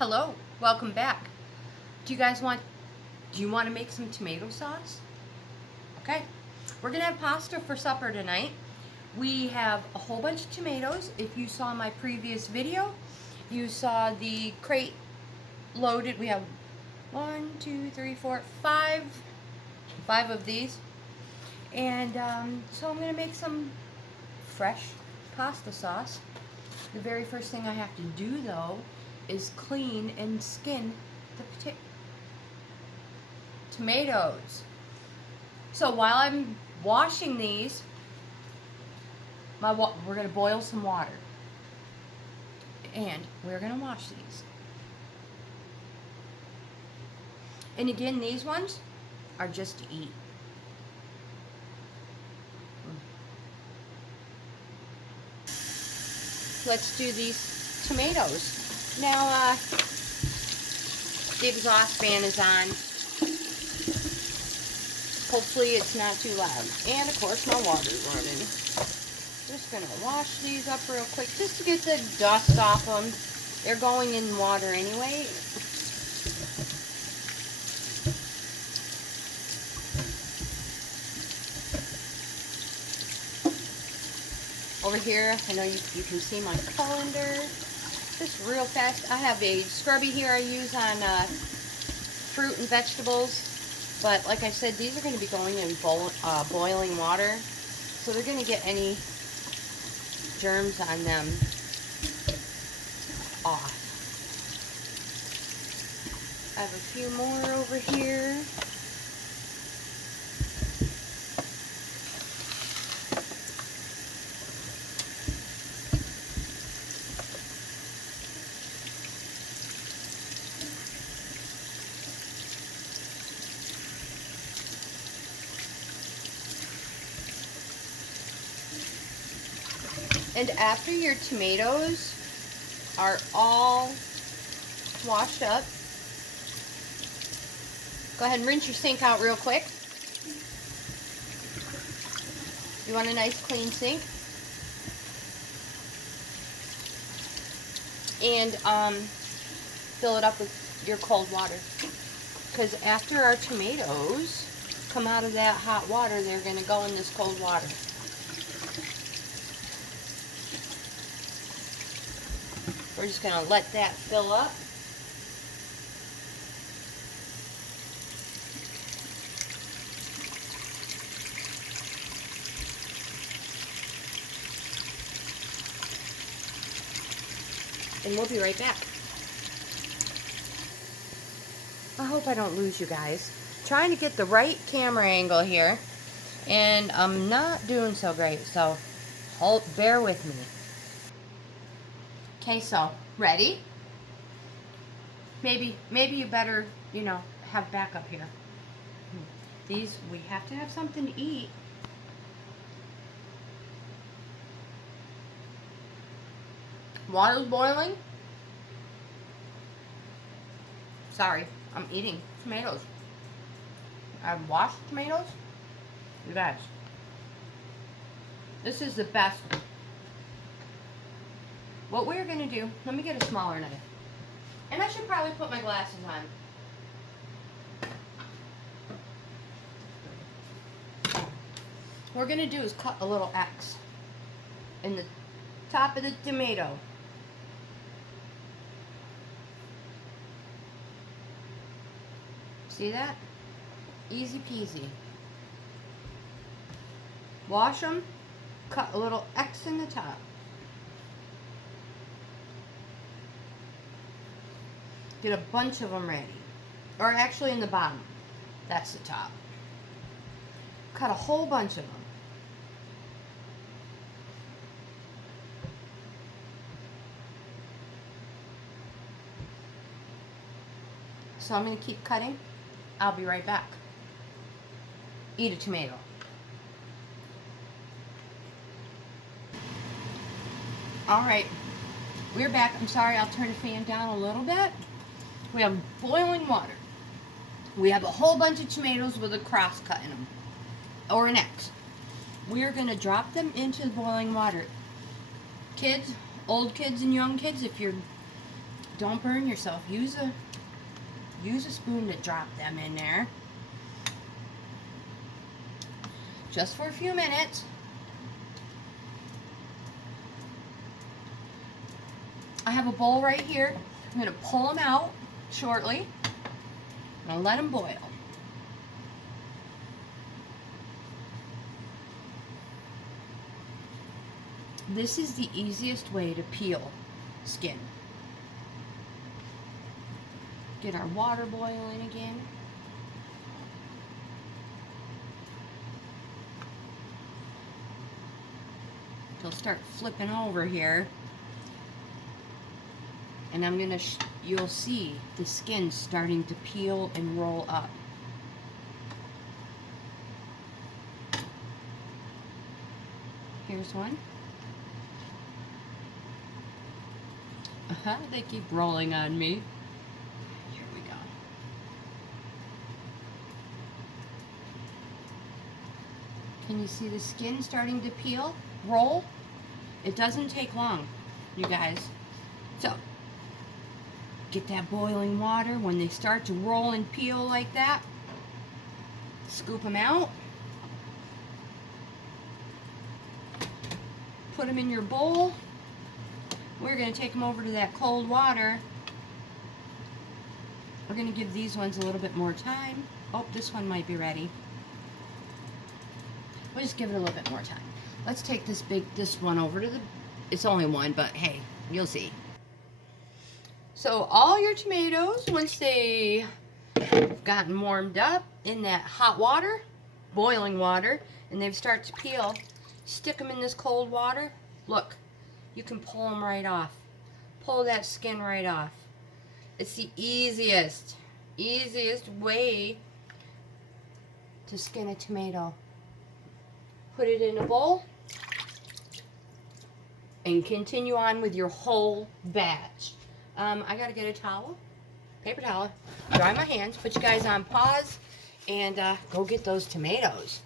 Hello, welcome back. Do you want to make some tomato sauce? Okay, we're gonna have pasta for supper tonight. We have a whole bunch of tomatoes. If you saw my previous video, you saw the crate loaded. We have 1, 2, 3, 4, 5 of these. And so I'm gonna make some fresh pasta sauce. The very first thing I have to do though is clean and skin the tomatoes. So while I'm washing these, we're going to boil some water. And we're going to wash these. And again, these ones are just to eat. Let's do these tomatoes. Now, the exhaust fan is on. Hopefully it's not too loud. And of course my water's running. Just gonna wash these up real quick just to get the dust off them. They're going in water anyway. Over here, I know you can see my colander. Just real fast, I have a scrubby here I use on fruit and vegetables. But like I said, these are going to be going in boiling water. So they're going to get any germs on them off. I have a few more over here. And after your tomatoes are all washed up, go ahead and rinse your sink out real quick. You want a nice clean sink. And fill it up with your cold water. Because after our tomatoes come out of that hot water, they're going to go in this cold water. We're just going to let that fill up. And we'll be right back. I hope I don't lose you guys. Trying to get the right camera angle here. And I'm not doing so great, so bear with me. Okay, so, ready? Maybe you better, have backup here. These, we have to have something to eat. Water's boiling. Sorry, I'm eating tomatoes. I've washed tomatoes. You guys, this is the best. What we're going to do, let me get a smaller knife. And I should probably put my glasses on. What we're going to do is cut a little X in the top of the tomato. See that? Easy peasy. Wash them, cut a little X in the top. Get a bunch of them ready. Or actually in the bottom. That's the top. Cut a whole bunch of them. So I'm going to keep cutting. I'll be right back. Eat a tomato. Alright. We're back. I'm sorry, I'll turn the fan down a little bit. We have boiling water. We have a whole bunch of tomatoes with a cross cut in them. Or an X. We're going to drop them into the boiling water. Kids, old kids and young kids, if you're don't burn yourself. Use a spoon to drop them in there. Just for a few minutes. I have a bowl right here. I'm going to pull them out shortly. I'm going to let them boil. This is the easiest way to peel skin. Get our water boiling again. They'll start flipping over here. And I'm gonna, you'll see the skin starting to peel and roll up. Here's one. They keep rolling on me. Here we go. Can you see the skin starting to peel, roll? It doesn't take long, you guys. So, get that boiling water. When they start to roll and peel like that, scoop them out. Put them in your bowl. We're going to take them over to that cold water. We're going to give these ones a little bit more time. Oh, this one might be ready. We'll just give it a little bit more time. Let's take this one over to the, it's only one, but hey, you'll see. So all your tomatoes, once they've gotten warmed up in that hot water, boiling water, and they've started to peel, stick them in this cold water. Look. You can pull them right off. Pull that skin right off. It's the easiest way to skin a tomato. Put it in a bowl and continue on with your whole batch. I gotta get a towel, paper towel, dry my hands, put you guys on pause, and go get those tomatoes.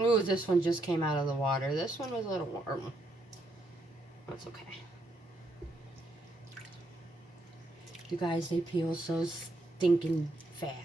Ooh, this one just came out of the water. This one was a little warm. That's okay. You guys, they peel so stinking fast.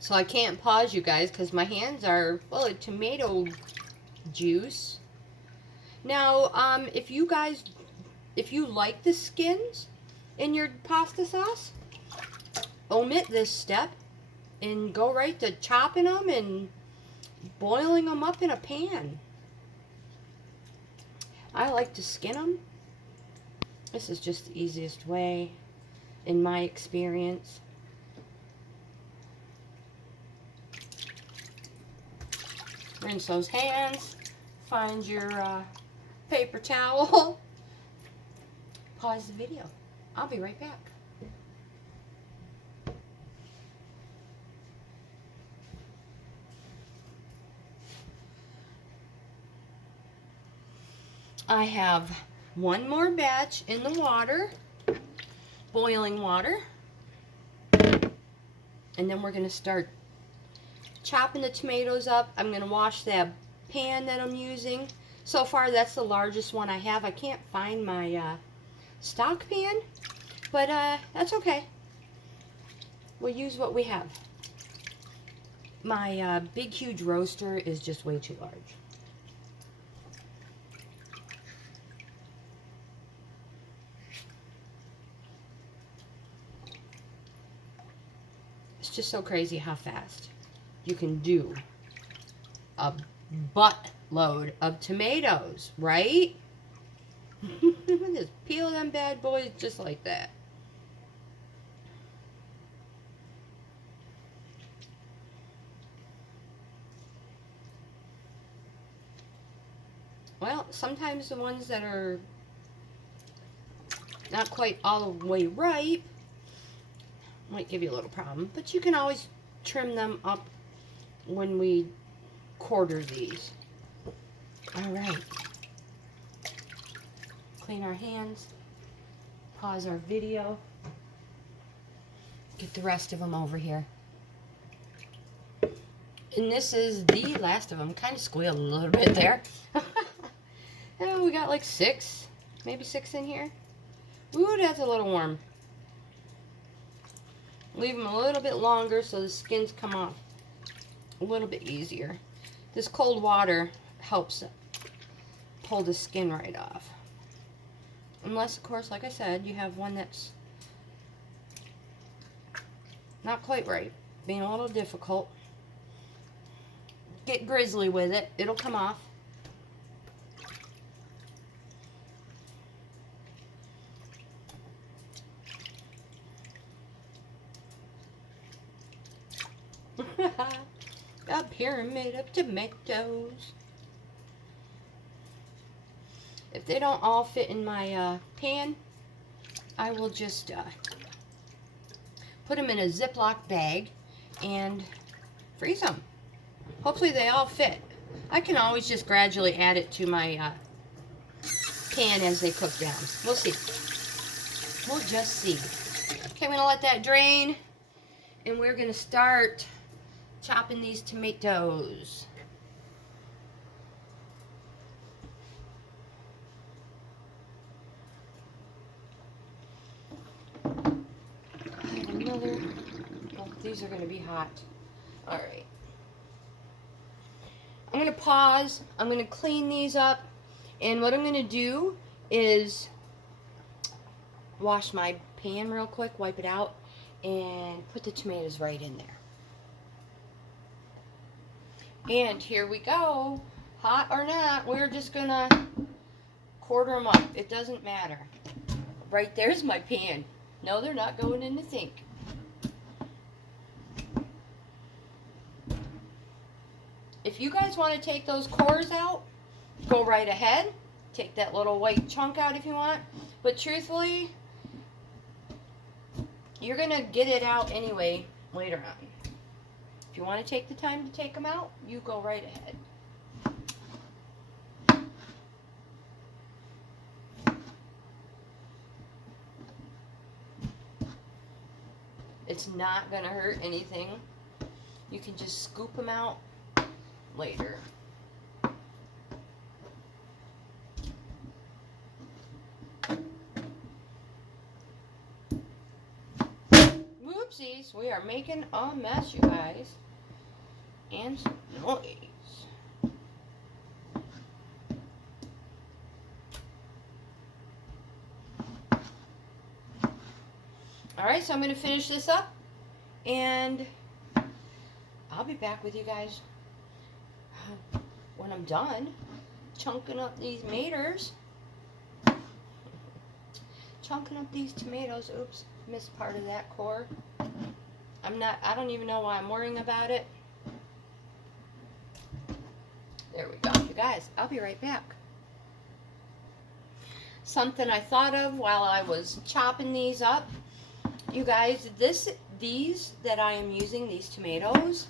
So I can't pause you guys because my hands are full of tomato juice. Now, if you like the skins in your pasta sauce, omit this step and go right to chopping them and boiling them up in a pan. I like to skin them. This is just the easiest way in my experience. Rinse those hands. Find your paper towel. Pause the video. I'll be right back. I have one more batch in the water, boiling water, and then we're going to start chopping the tomatoes up. I'm going to wash that pan that I'm using. So far, that's the largest one I have. I can't find my stock pan, but that's okay. We'll use what we have. My big, huge roaster is just way too large. It's just so crazy how fast you can do a buttload of tomatoes, right? Just peel them bad boys just like that. Well, sometimes the ones that are not quite all the way ripe might give you a little problem, but you can always trim them up when we quarter these. All right. Clean our hands. Pause our video. Get the rest of them over here. And this is the last of them. Kind of squealed a little bit there. Oh, we got like 6, maybe 6 in here. Ooh, that's a little warm. Leave them a little bit longer so the skins come off a little bit easier. This cold water helps pull the skin right off. Unless, of course, like I said, you have one that's not quite right, being a little difficult. Get grizzly with it. It'll come off. A pyramid of tomatoes. If they don't all fit in my pan, I will just put them in a Ziploc bag and freeze them. Hopefully they all fit. I can always just gradually add it to my pan as they cook down. We'll see. We'll just see. Okay, I'm going to let that drain, and we're going to start chopping these tomatoes. Another. Oh, these are going to be hot. All right. I'm going to pause. I'm going to clean these up. And what I'm going to do is wash my pan real quick, wipe it out, and put the tomatoes right in there. And here we go. Hot or not, we're just going to quarter them up. It doesn't matter. Right there's my pan. No, they're not going in the sink. If you guys want to take those cores out, go right ahead. Take that little white chunk out if you want. But truthfully, you're going to get it out anyway later on. If you want to take the time to take them out, you go right ahead. It's not going to hurt anything. You can just scoop them out later. Whoopsies, we are making a mess, you guys. And some noise. Alright, so I'm going to finish this up and I'll be back with you guys when I'm done chunking up these maters. Chunking up these tomatoes. Oops, missed part of that core. I don't even know why I'm worrying about it. There we go. You guys, I'll be right back. Something I thought of while I was chopping these up. You guys, these that I am using, these tomatoes,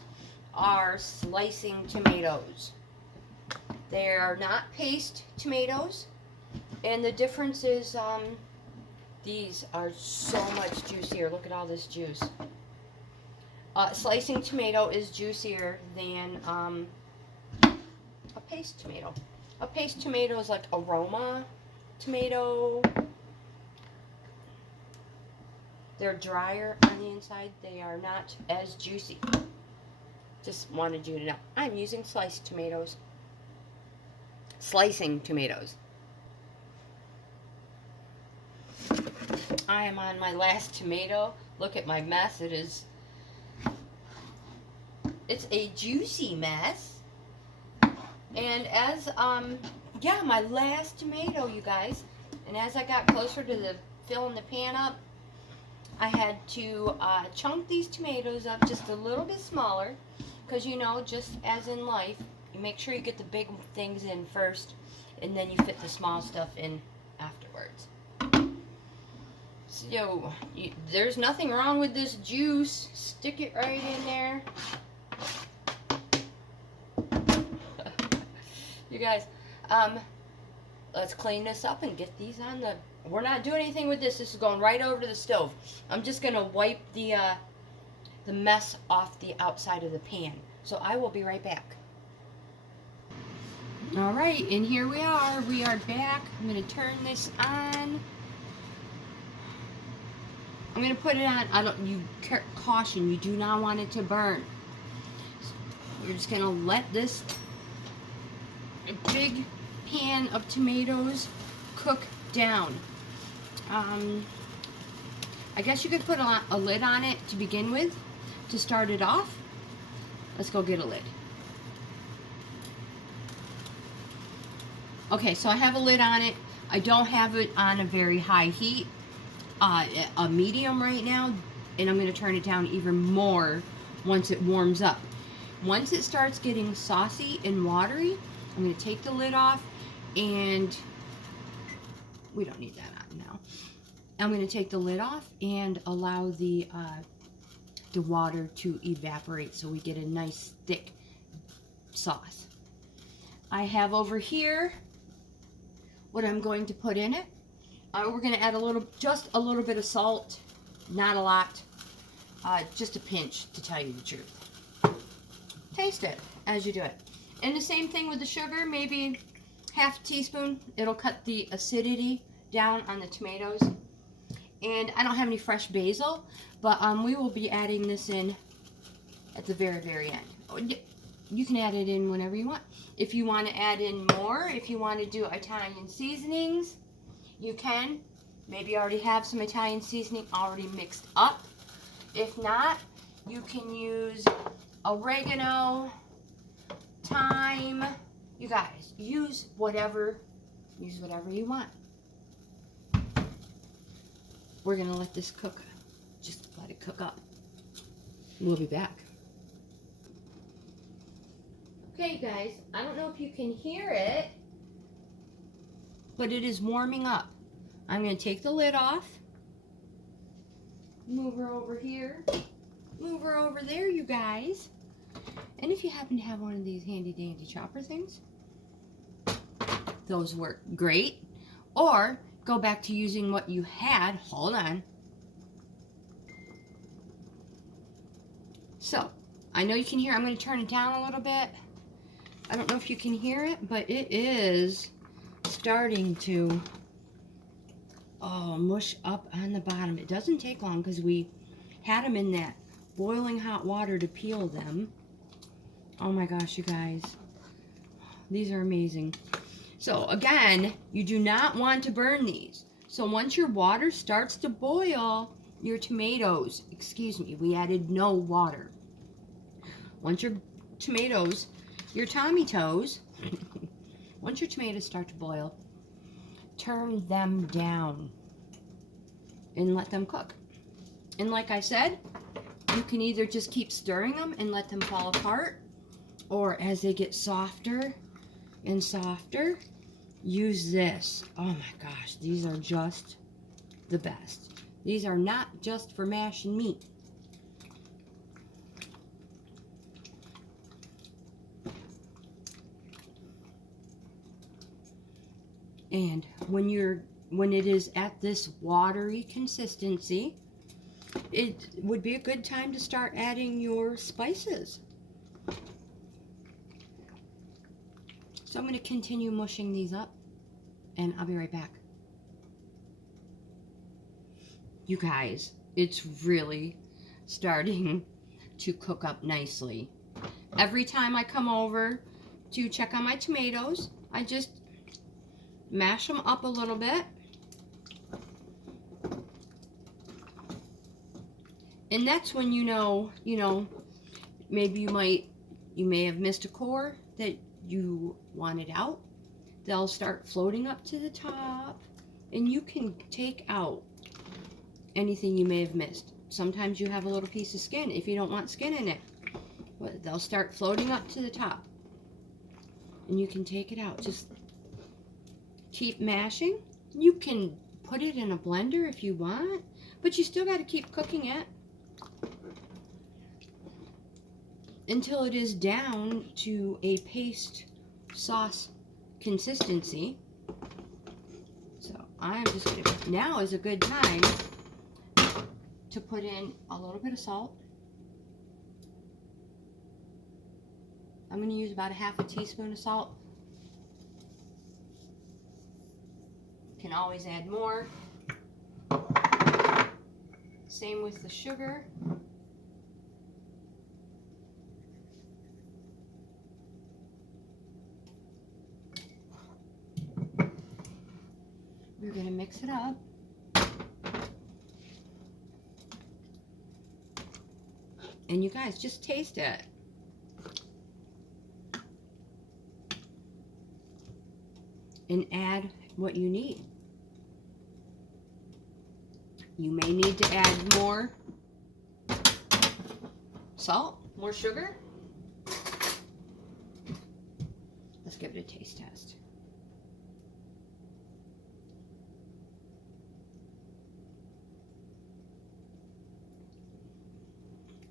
are slicing tomatoes. They are not paste tomatoes. And the difference is, these are so much juicier. Look at all this juice. Slicing tomato is juicier than a paste tomato. A paste tomato is like aroma tomato. They're drier on the inside. They are not as juicy. Just wanted you to know. I'm using sliced tomatoes. Slicing tomatoes. I am on my last tomato. Look at my mess. It's a juicy mess. And as, yeah, my last tomato, you guys. And as I got closer to filling the pan up, I had to chunk these tomatoes up just a little bit smaller. Because, you know, just as in life, you make sure you get the big things in first. And then you fit the small stuff in afterwards. So, there's nothing wrong with this juice. Stick it right in there. You guys, let's clean this up and get these on the... We're not doing anything with this. This is going right over to the stove. I'm just going to wipe the mess off the outside of the pan. So I will be right back. All right, and here we are. We are back. I'm going to turn this on. I'm going to put it on. Caution, you do not want it to burn. So you're just going to let this big pan of tomatoes cook down. I guess you could put a lid on it to begin with, to start it off. Let's go get a lid. Okay, so I have a lid on it. I don't have it on a very high heat, a medium right now, and I'm going to turn it down even more once it warms up. Once it starts getting saucy and watery, I'm going to take the lid off, and we don't need that on now. I'm going to take the lid off and allow the water to evaporate so we get a nice thick sauce. I have over here what I'm going to put in it. We're going to add just a little bit of salt, not a lot, just a pinch, to tell you the truth. Taste it as you do it. And the same thing with the sugar, maybe half a teaspoon. It'll cut the acidity down on the tomatoes. And I don't have any fresh basil, but we will be adding this in at the very, very end. You can add it in whenever you want. If you want to add in more, if you want to do Italian seasonings, you can. Maybe you already have some Italian seasoning already mixed up. If not, you can use oregano, thyme. You guys, use whatever you want. We're going to let this cook. Just let it cook up. We'll be back. Okay, guys, I don't know if you can hear it, but it is warming up. I'm going to take the lid off. Move her over here. Move her over there, you guys. And if you happen to have one of these handy dandy chopper things, those work great. Or go back to using what you had. Hold on. So, I know you can hear. I'm going to turn it down a little bit. I don't know if you can hear it, but it is starting to mush up on the bottom. It doesn't take long because we had them in that boiling hot water to peel them. Oh my gosh, you guys. These are amazing. So again, you do not want to burn these. So once your water starts to boil, your tomatoes, excuse me, we added no water. once your tomatoes, your Tommy toes, once your tomatoes start to boil, turn them down and let them cook. And like I said, you can either just keep stirring them and let them fall apart, or as they get softer and softer, use this. Oh my gosh, these are just the best. These are not just for mashing meat. And when it is at this watery consistency, it would be a good time to start adding your spices. So I'm going to continue mushing these up, and I'll be right back. You guys, it's really starting to cook up nicely. Every time I come over to check on my tomatoes, I just mash them up a little bit. And that's when you know, maybe you may have missed a core that you wanted out. They'll start floating up to the top, and you can take out anything you may have missed. Sometimes you have a little piece of skin if you don't want skin in it. But they'll start floating up to the top, and you can take it out. Just keep mashing. You can put it in a blender if you want, but you still got to keep cooking it until it is down to a paste sauce consistency. So I'm just going to, now is a good time to put in a little bit of salt. I'm going to use about a half a teaspoon of salt. You can always add more. Same with the sugar. We're going to mix it up. And you guys, just taste it. And add what you need. You may need to add more salt, more sugar. Let's give it a taste test.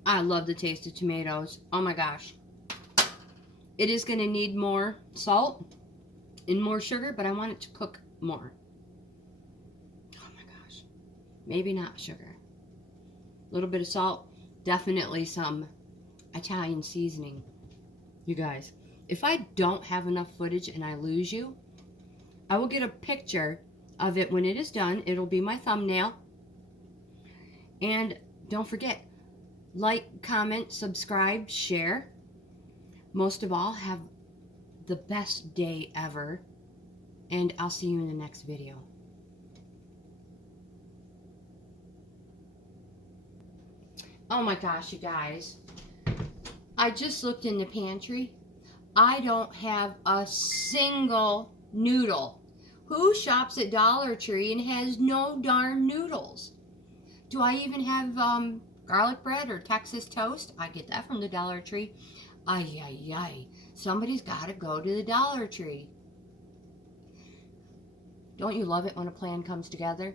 I love the taste of tomatoes. Oh my gosh. It is going to need more salt and more sugar, but I want it to cook more. Oh my gosh. Maybe not sugar. A little bit of salt. Definitely some Italian seasoning. You guys, if I don't have enough footage and I lose you, I will get a picture of it when it is done. It'll be my thumbnail. And don't forget, like, comment, subscribe, share. Most of all, have the best day ever. And I'll see you in the next video. Oh my gosh, you guys. I just looked in the pantry. I don't have a single noodle. Who shops at Dollar Tree and has no darn noodles? Do I even have garlic bread or Texas toast? I get that from the Dollar Tree. Ay, ay, ay. Somebody's got to go to the Dollar Tree. Don't you love it when a plan comes together?